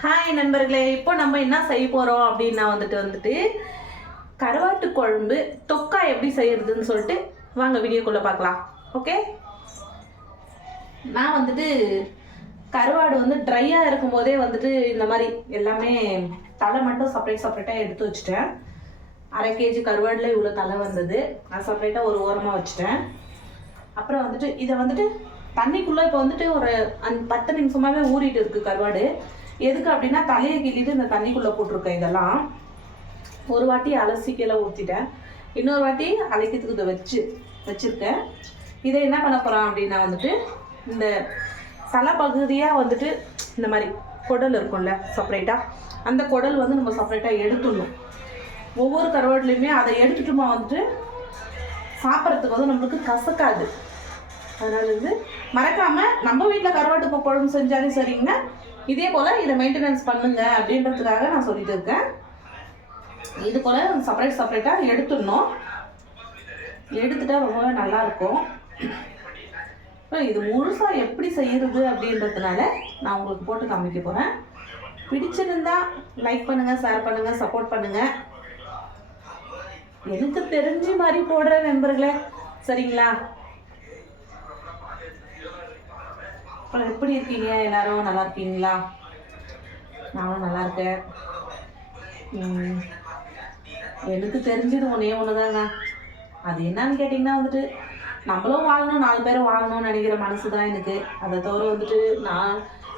Hi நண்பர்களே, இப்போ நம்ம என்ன செய்ய போகிறோம் அப்படின்னா வந்துட்டு கருவாட்டு குழம்பு தொக்கா எப்படி செய்யறதுன்னு சொல்லிட்டு வாங்க வீடியோக்குள்ளே பார்க்கலாம். ஓகே, நான் வந்துட்டு கருவாடு வந்து ட்ரையாக இருக்கும்போதே வந்துட்டு இந்த மாதிரி எல்லாமே தலை மட்டும் செப்பரேட்டாக எடுத்து வச்சுட்டேன். 1/2 kg கருவாடில் இவ்வளோ தலை வந்தது. நான் செப்பரேட்டாக ஒரு ஓரமாக வச்சுட்டேன். அப்புறம் வந்துட்டு இதை வந்துட்டு தண்ணிக்குள்ளே இப்போ வந்துட்டு ஒரு 10 நிமிஷமாகவே ஊறிட்டு இருக்குது கருவாடு. எதுக்கு அப்படின்னா தலையை கிள்ளிட்டு இந்த தண்ணிக்குள்ளே போட்டிருக்கேன். இதெல்லாம் ஒரு வாட்டி அலசி கீழே ஊற்றிட்டேன், இன்னொரு வாட்டி அலைக்கிறதுக்கு இதை வச்சுருக்கேன். இதை என்ன பண்ண போகிறோம் அப்படின்னா வந்துட்டு இந்த தலைப்பகுதியாக வந்துட்டு இந்த மாதிரி குடல் இருக்கும்ல செப்பரேட்டாக, அந்த குடல் வந்து நம்ம செப்பரேட்டாக எடுத்துடணும். ஒவ்வொரு கருவாடுலையுமே அதை எடுத்துட்டுமா வந்துட்டு சாப்பிட்றதுக்கு வந்து நம்மளுக்கு கசக்காது. அதனால வந்து மறக்காமல் நம்ம வீட்டில் கருவாட்டு குழம்பு செஞ்சாலும் சரிங்கன்னா இதே போல் இதை மெயின்டெனன்ஸ் பண்ணுங்க அப்படின்றதுக்காக நான் சொல்லிட்டு இருக்கேன். இது போல் செப்பரேட்டாக எடுத்துடணும். எடுத்துட்டா ரொம்பவே நல்லாயிருக்கும். இப்போ இது முழுசாக எப்படி செய்கிறது அப்படின்றதுனால நான் உங்களுக்கு போட்டு காமிக்க போகிறேன். பிடிச்சிருந்தா லைக் பண்ணுங்கள், ஷேர் பண்ணுங்கள், சப்போர்ட் பண்ணுங்கள். எனக்கு தெரிஞ்ச மாதிரி போடுற நண்பர்களே, சரிங்களா? அப்புறம் எப்படி இருக்கீங்க எல்லாரும்? நல்லா இருக்கீங்களா? நானும் நல்லா இருக்கேன். எனக்கு தெரிஞ்சது ஒன்று தாங்க. அது என்னன்னு கேட்டிங்கன்னா வந்துட்டு நம்மளும் வாழணும், 4 பேரும் வாழணும்னு நினைக்கிற மனசு தான் எனக்கு. அதை தவிர வந்துட்டு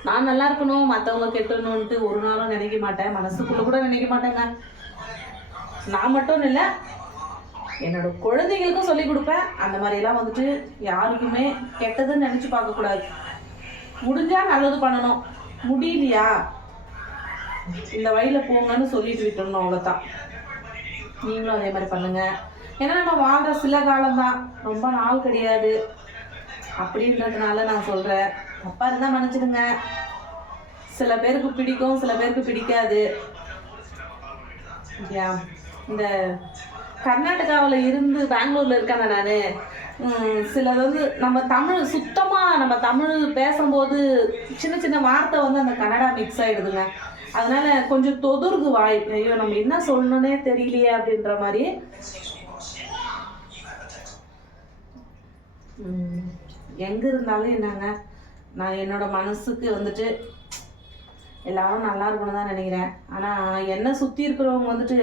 நான் நல்லா இருக்கணும், மற்றவங்க கெட்டணுன்ட்டு ஒரு நாளும் நினைக்க மாட்டேன். மனசுக்குள்ளே கூட நினைக்க மாட்டேங்க. நான் மட்டும் இல்லை, என்னோட குழந்தைங்களுக்கும் சொல்லி கொடுப்பேன். அந்த மாதிரிலாம் வந்துட்டு யாருக்குமே கெட்டதுன்னு நினச்சி பார்க்கக்கூடாது. முடிஞ்சால் நல்லது பண்ணணும், முடியலையா இந்த வழியில் போங்கன்னு சொல்லிட்டு விட்டுடணும், அவ்வளோதான். நீங்களும் அதே மாதிரி பண்ணுங்கள். ஏன்னா நம்ம வாழ்கிற சில காலம்தான், ரொம்ப நாள் கிடையாது. அப்படின்றதுனால நான் சொல்கிறேன். தப்பாக இருந்தால் மன்னிச்சிடுங்க. சில பேருக்கு பிடிக்கும், சில பேருக்கு பிடிக்காது. இந்த கர்நாடகாவில் இருந்து பெங்களூரில் இருக்காங்க நான். சிலது வந்து நம்ம தமிழ் பேசும்போது சின்ன வார்த்தை வந்து அந்த கன்னடா மிக்ஸ் ஆகிடுதுங்க. அதனால கொஞ்சம் தொதுருது வாய். ஐயோ, நம்ம என்ன சொல்லணுன்னே தெரியலையே அப்படின்ற மாதிரி. எங்கே இருந்தாலும் என்னங்க, நான் என்னோட மனசுக்கு வந்துட்டு எல்லாரும் நல்லா இருக்கணும்னு தான் நினைக்கிறேன். ஆனால் என்னை சுற்றி இருக்கிறவங்க வந்துட்டு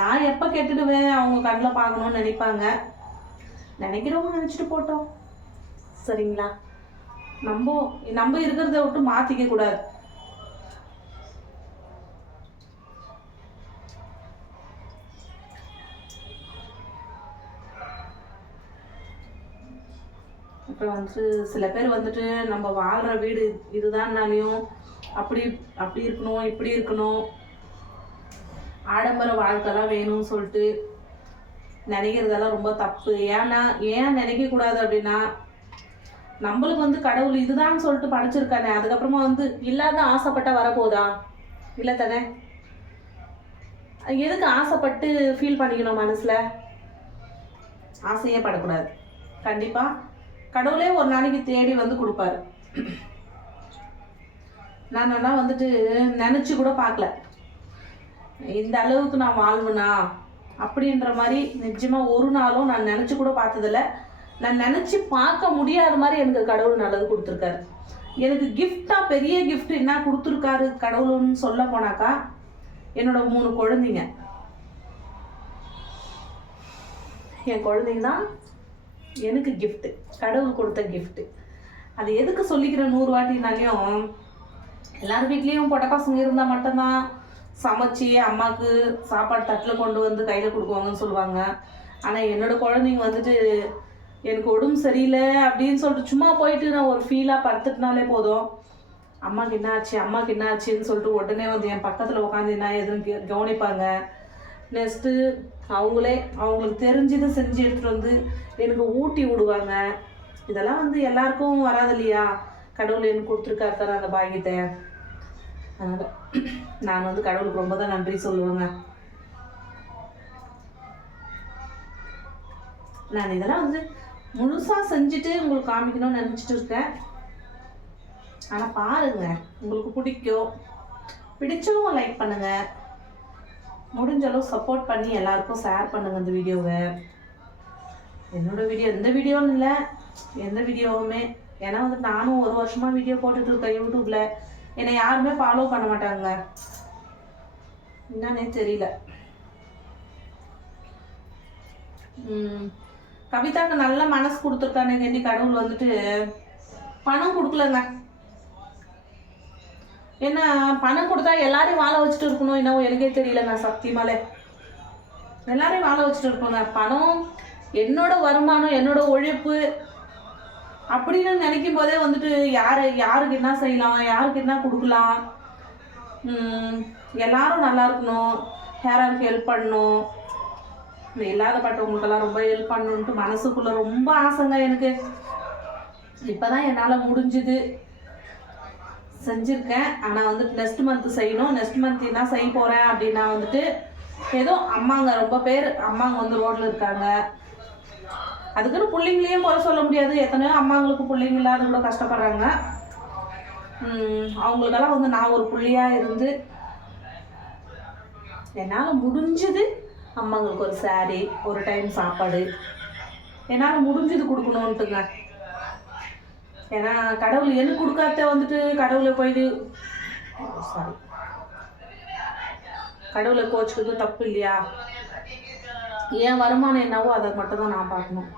நான் எப்போ கெட்டுடுவேன் அவங்க கண்ணில் பார்க்கணும்னு நினைப்பாங்க. நினைக்கிறவங்க நினச்சிட்டு போட்டோம், சரிங்களா? நம்ம இருக்கிறத விட்டு மாற்றிக்க கூடாது. அப்புறம் வந்துட்டு சில பேர் வந்துட்டு நம்ம வாழ்கிற வீடு இதுதான்னாலையும் அப்படி இருக்கணும், இப்படி இருக்கணும், ஆடம்பர வாழ்க்கைலாம் வேணும்னு சொல்லிட்டு நினைக்கிறதெல்லாம் ரொம்ப தப்பு. ஏன் நினைக்கக்கூடாது அப்படின்னா, நம்மளுக்கு வந்து கடவுள் இதுதான் சொல்லிட்டு படைச்சிருக்கானே. அதுக்கப்புறமா வந்து இல்லாத ஆசைப்பட்டா வரப்போதா? இல்லை தானே? எதுக்கு ஆசைப்பட்டு ஃபீல் பண்ணிக்கணும்? மனசில் ஆசையே படக்கூடாது. கண்டிப்பாக கடவுளே ஒரு நாளைக்கு தேடி வந்து கொடுப்பாரு. நான் வந்துட்டு நினச்சி கூட பார்க்கல இந்த அளவுக்கு நான் வாழ்வுனா அப்படின்ற மாதிரி. நிஜமாக ஒரு நாளும் நான் நினச்சி கூட பார்த்ததில்ல. நான் நினச்சி பார்க்க முடியாத மாதிரி எனக்கு கடவுள் நல்லது கொடுத்துருக்காரு. எனக்கு கிஃப்டாக பெரிய கிஃப்ட் என்ன கொடுத்துருக்காரு கடவுள்னு சொல்ல போனாக்கா, என்னோட 3 குழந்தைங்க. என் குழந்தைங்க தான் எனக்கு கிஃப்ட்டு, கடவுள் கொடுத்த கிஃப்ட்டு. அது எதுக்கு சொல்லிக்கிறேன் 100 வாட்டினாலையும், எல்லார் வீட்லேயும் பொட்ட பசங்க இருந்தால் மட்டும்தான் சமைச்சி அம்மாவுக்கு சாப்பாடு தட்டில் கொண்டு வந்து கையில் கொடுக்குவாங்கன்னு சொல்லுவாங்க. ஆனால் என்னோட குழந்தைங்க வந்துட்டு எனக்கு உடம்பு சரியில்லை அப்படின்னு சொல்லிட்டு சும்மா போயிட்டு நான் ஒரு ஃபீலாக படுத்துட்டுனாலே போதும், அம்மாவுக்கு என்ன ஆச்சுன்னு சொல்லிட்டு உடனே வந்து என் பக்கத்தில் உட்காந்து என்ன எதுன்னு கவனிப்பாங்க. நெக்ஸ்ட்டு அவங்களுக்கு தெரிஞ்சதை செஞ்சு எடுத்துகிட்டு வந்து எனக்கு ஊட்டி விடுவாங்க. இதெல்லாம் வந்து எல்லாருக்கும் வராது இல்லையா? கடவுள் எனக்கு கொடுத்துருக்காரு தானே அந்த பாக்கியத்தை. அதனால் நான் வந்து கடவுளுக்கு ரொம்ப தான் நன்றி சொல்லுவேங்க. நான் இதெல்லாம் வந்து முழுசாக செஞ்சுட்டு உங்களுக்கு காமிக்கணும்னு நினச்சிட்டு இருக்கேன். ஆனால் பாருங்க, உங்களுக்கு பிடிக்கும். பிடிச்சவங்க லைக் பண்ணுங்கள், முடிஞ்ச அளவு சப்போர்ட் பண்ணி எல்லாருக்கும் ஷேர் பண்ணுங்கள் இந்த வீடியோவை. என்னோடய வீடியோ எந்த வீடியோன்னு இல்லை, எந்த வீடியோவுமே. ஏன்னா வந்து நானும் ஒரு வருஷமாக வீடியோ போட்டுட்டு இருக்கேன் யூடியூப்பில். என்னை யாருமே ஃபாலோ பண்ண மாட்டாங்க, என்னன்னே தெரியல. கவிதாக்கு நல்ல மனசு கொடுத்துருக்கானே கேண்டி கடவுள் வந்துட்டு பணம் கொடுக்கலங்க. ஏன்னா பணம் கொடுத்தா எல்லாரையும் வாழ வச்சுட்டு இருக்கணும், என்னவோ எனக்கே தெரியலங்க. சத்தியமாலே எல்லாரையும் வாழ வச்சுட்டு இருக்கணுங்க. பணம் என்னோட வருமானம், என்னோட உழைப்பு அப்படின்னு நினைக்கும் போதே வந்துட்டு யாருக்கு என்ன செய்யலாம், யாருக்கு என்ன கொடுக்கலாம், எல்லாரும் நல்லா இருக்கணும், யாராருக்கு ஹெல்ப் பண்ணணும், இல்லாதப்பட்டவங்களுக்கெல்லாம் ரொம்ப ஹெல்ப் பண்ணணுன்ட்டு மனசுக்குள்ள ரொம்ப ஆசைங்க எனக்கு. இப்போதான் என்னால் முடிஞ்சுது, செஞ்சுருக்கேன். ஆனால் வந்துட்டு நெக்ஸ்ட் மந்த் செய்யணும். நெக்ஸ்ட் மந்த் என்ன செய்ய போகிறேன் அப்படின்னா வந்துட்டு ஏதோ அம்மாங்க ரொம்ப பேர் அம்மாங்க வந்து ரோட்டில் இருக்காங்க. அதுக்குன்னு பிள்ளைங்களையும் குறை சொல்ல முடியாது. எத்தனையோ அம்மாங்களுக்கு பிள்ளைங்க இல்லாத கூட கஷ்டப்படுறாங்க. அவங்களுக்கெல்லாம் வந்து நான் ஒரு புள்ளியாக இருந்து என்னால் முடிஞ்சது அம்மாங்களுக்கு ஒரு சாரி, ஒரு டைம் சாப்பாடு என்னால் முடிஞ்சது கொடுக்கணுன்ட்டுங்க. ஏன்னா கடவுள் எனக்கு கொடுக்காத வந்துட்டு கடவுளை போயிட்டு கடவுளை கோச்சுக்கிறது தப்பு இல்லையா? என் வருமானம் என்னவோ அதை மட்டும் தான் நான் பார்க்கணும்.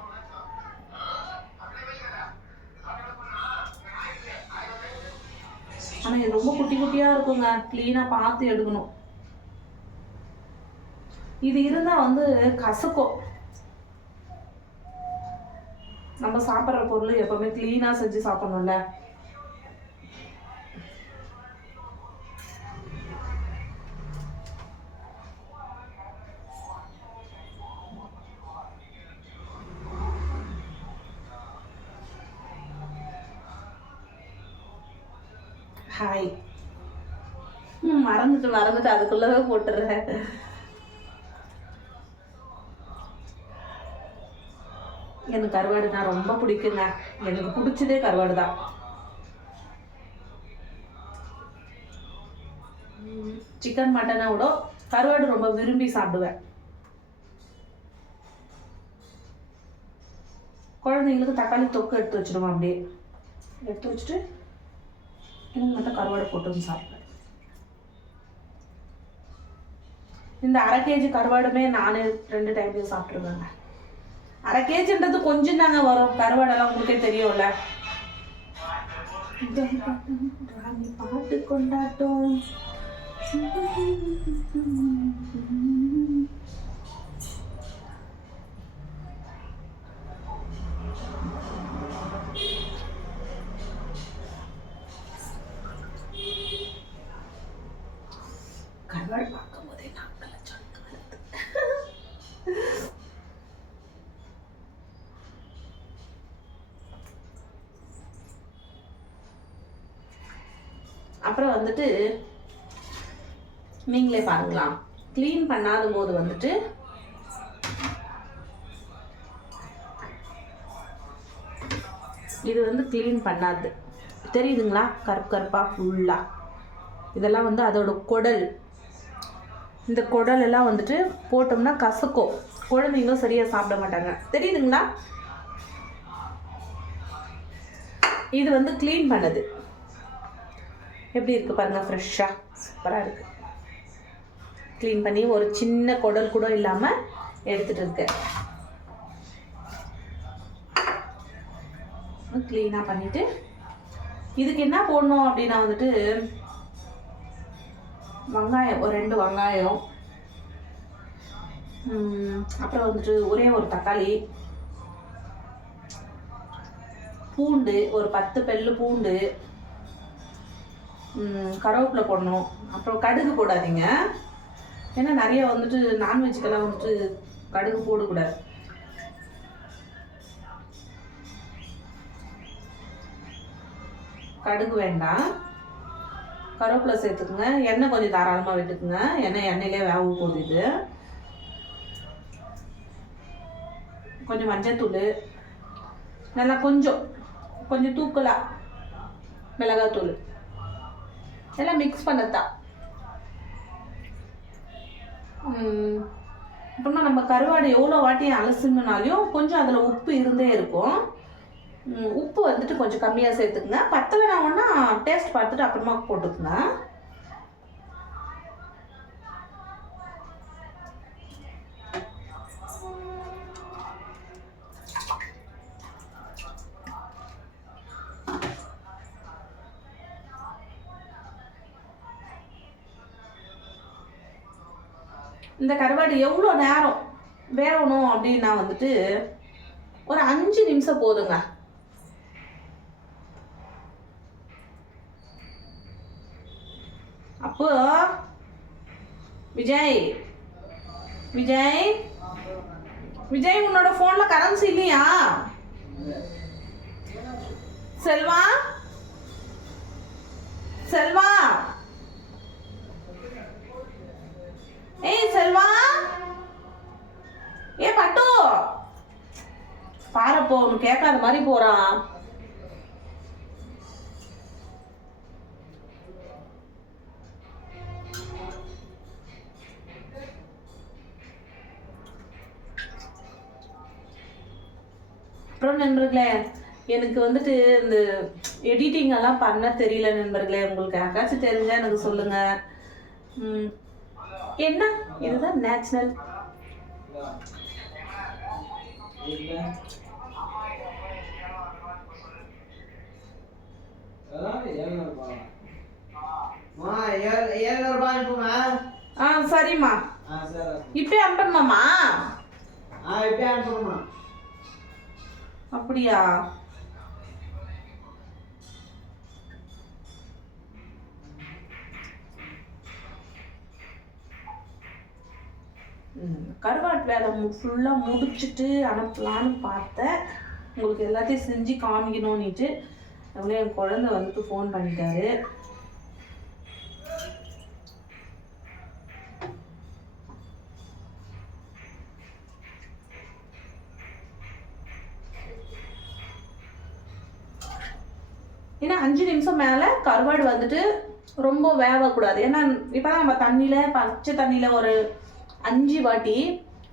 ஆனால் இது ரொம்ப குட்டி குட்டியாக இருக்குங்க, க்ளீனாக பார்த்து எடுக்கணும். இது இருந்தால் வந்து கசக்கும். நம்ம சாப்பிட்ற பொருள் எப்பவுமே க்ளீனாக செஞ்சு சாப்பிடணும்ல. ஹாய், மறந்துட்டு அதுக்குள்ளவே போட்டுடுறேன். எனக்கு கருவாடுனா ரொம்ப பிடிக்குங்க. எனக்கு பிடிச்சதே கருவாடு தான். சிக்கன் மட்டனை விட கருவாடு ரொம்ப விரும்பி சாப்பிடுவேன். குழந்தைங்களுக்கு தக்காளி தொக்கு எடுத்து வச்சிடுவோம். அப்படியே எடுத்து வச்சுட்டு எனக்கு மட்டும் கருவாடை போட்டு சாப்பிடுவேன். இந்த 1/2 kg கருவாடுமே நானே 2 டைம்லையும் சாப்பிட்ருவேங்க. 1/2 kgன்றது கொஞ்சம் தாங்க வரும். கருவாடெல்லாம் உங்களுக்கே தெரியும்ல. பாட்டு கொண்டாட்டம். கருவாடு பார்க்கும் போதே நாட்கள் சொன்ன வருது. அப்புறம் வந்துட்டு நீங்களே பாருங்களாம், க்ளீன் பண்ணாத போது வந்துட்டு இது வந்து க்ளீன் பண்ணாது தெரியுதுங்களா? கருப்பு கருப்பாக ஃபுல்லாக இதெல்லாம் வந்து அதோட குடல். இந்த குடல் எல்லாம் வந்துட்டு போட்டோம்னா கசக்கும், குழந்தைங்களும் சரியாக சாப்பிட மாட்டாங்க. தெரியுதுங்களா? இது வந்து க்ளீன் பண்ணது எப்படி இருக்குது பாருங்கள், ஃப்ரெஷ்ஷாக சூப்பராக இருக்குது. க்ளீன் பண்ணி ஒரு சின்ன குடல் கூட இல்லாமல் எடுத்துகிட்டு இருக்கேன். க்ளீனாக பண்ணிவிட்டு இதுக்கு என்ன போடணும் அப்படின்னா வந்துட்டு வெங்காயம், ஒரு 2 வெங்காயம், அப்புறம் வந்துட்டு ஒரே ஒரு தக்காளி, பூண்டு ஒரு 10 பல்லு பூண்டு, கருவேப்பிலை போடணும். அப்புறம் கடுகு போடாதீங்க, ஏன்னா நிறைய வந்துட்டு நான்வெஜ்க்கெல்லாம் வந்துட்டு கடுகு போடக்கூடாது. கடுகு வேண்டாம், கருவேப்பிலை சேர்த்துக்குங்க. எண்ணெய் கொஞ்சம் தாராளமாக விட்டுக்குங்க, எண்ணெயிலே வேக போகுது. இது கொஞ்சம் மஞ்சத்தூள், நல்லா கொஞ்சம் தூக்கலாக மிளகாத்தூள் எல்லாம் மிக்ஸ் பண்ணத்தான். அப்புறமா நம்ம கருவாடு எவ்வளோ வாட்டி அலசுனாலையும் கொஞ்சம் அதில் உப்பு இருந்தே இருக்கும். உப்பு வந்துட்டு கொஞ்சம் கம்மியாக சேர்த்துக்குங்க. பத்தலைனா ஒன்றா டேஸ்ட் பார்த்துட்டு அப்புறமா போட்டுக்குங்க. இந்த கருவாடு எவ்வளோ நேரம் வேகணும் அப்படின்னா வந்துட்டு ஒரு 5 நிமிஷம் போதுங்க. அப்போ விஜய் விஜய் விஜய் உன்னோட போன்ல கரன்சி இல்லையா? செல்வா செல்வா ஏய் செல்வா, ஏ பட்டு பாரப்போ ஒன்று கேட்காத மாதிரி போறான். அப்புறம் நண்பர்களே, எனக்கு வந்துட்டு இந்த எடிட்டிங் எல்லாம் பண்ண தெரியல நண்பர்களே. உங்களுக்கு யாருக்காச்சும் தெரிஞ்சா எனக்கு சொல்லுங்க. என்ன இதுதான் நேச்சுரல். சரிம்மா, இப்பே அனுப்பணுமாம்மா? அப்படியா? கருவாட்டு வேலை ஃபுல்லாக முடிச்சுட்டு அனுப்பலான்னு பார்த்தேன். உங்களுக்கு எல்லாத்தையும் செஞ்சு காமிக்கணும்னுட்டு அவங்களே என் குழந்தை வந்துட்டு ஃபோன் பண்ணிட்டாரு. ஏன்னா 5 நிமிஷம் மேலே கருவாடு வந்துட்டு ரொம்ப வேகக்கூடாது. ஏன்னா இப்போ நம்ம தண்ணியில் பச்சை தண்ணியில் ஒரு 5 வாட்டி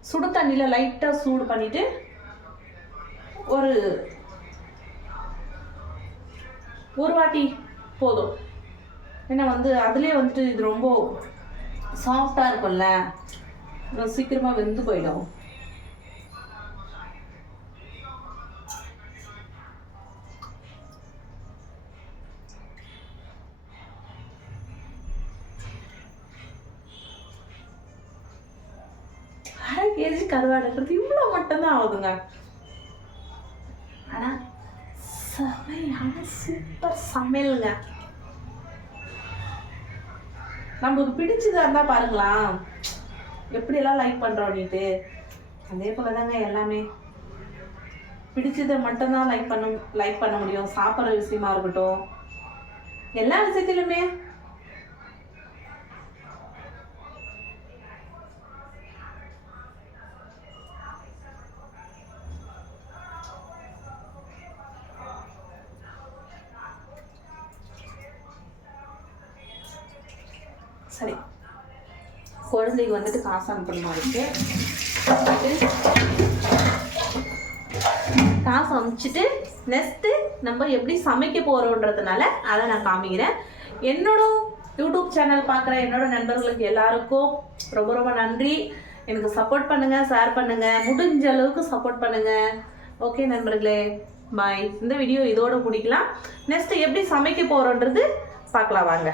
சுடு தண்ணியில் லைட்டாக சூடு பண்ணிவிட்டு ஒரு வாட்டி போதும். ஏன்னா அதுலேயே வந்துட்டு இது ரொம்ப சாஃப்டாக இருக்கும்ல, சீக்கிரமாக வெந்து போயிடும். கேஜி கருவாடுன்றது இவ்வளோ மட்டும்தான் ஆகுதுங்க. ஆனால் செமையான சூப்பர் சமையலுங்க. நம்மளுக்கு பிடிச்சதா இருந்தால் பாருங்களா எப்படியெல்லாம் லைக் பண்ணுறோன்னுட்டு. அதே போல தாங்க எல்லாமே பிடிச்சதை மட்டும்தான் லைக் பண்ண முடியும். சாப்பிட்ற விஷயமா இருக்கட்டும், எல்லா விஷயத்திலுமே. சரி, குழந்தைக்கு வந்துட்டு காசு அனுப்பணுமா இருக்கு. காசு அனுப்பிச்சிட்டு நெக்ஸ்ட்டு நம்ம எப்படி சமைக்க போகிறோன்றதுனால அதை நான் காமிக்கிறேன். என்னோட யூடியூப் சேனல் பார்க்குற என்னோட நண்பர்களுக்கு எல்லாருக்கும் ரொம்ப ரொம்ப நன்றி. எனக்கு சப்போர்ட் பண்ணுங்கள், ஷேர் பண்ணுங்கள், முடிஞ்ச அளவுக்கு சப்போர்ட் பண்ணுங்கள். ஓகே நண்பர்களே, பாய். இந்த வீடியோ இதோட முடிக்கலாம். நெக்ஸ்ட்டு எப்படி சமைக்க போகிறோன்றது பார்க்கலாம் வாங்க.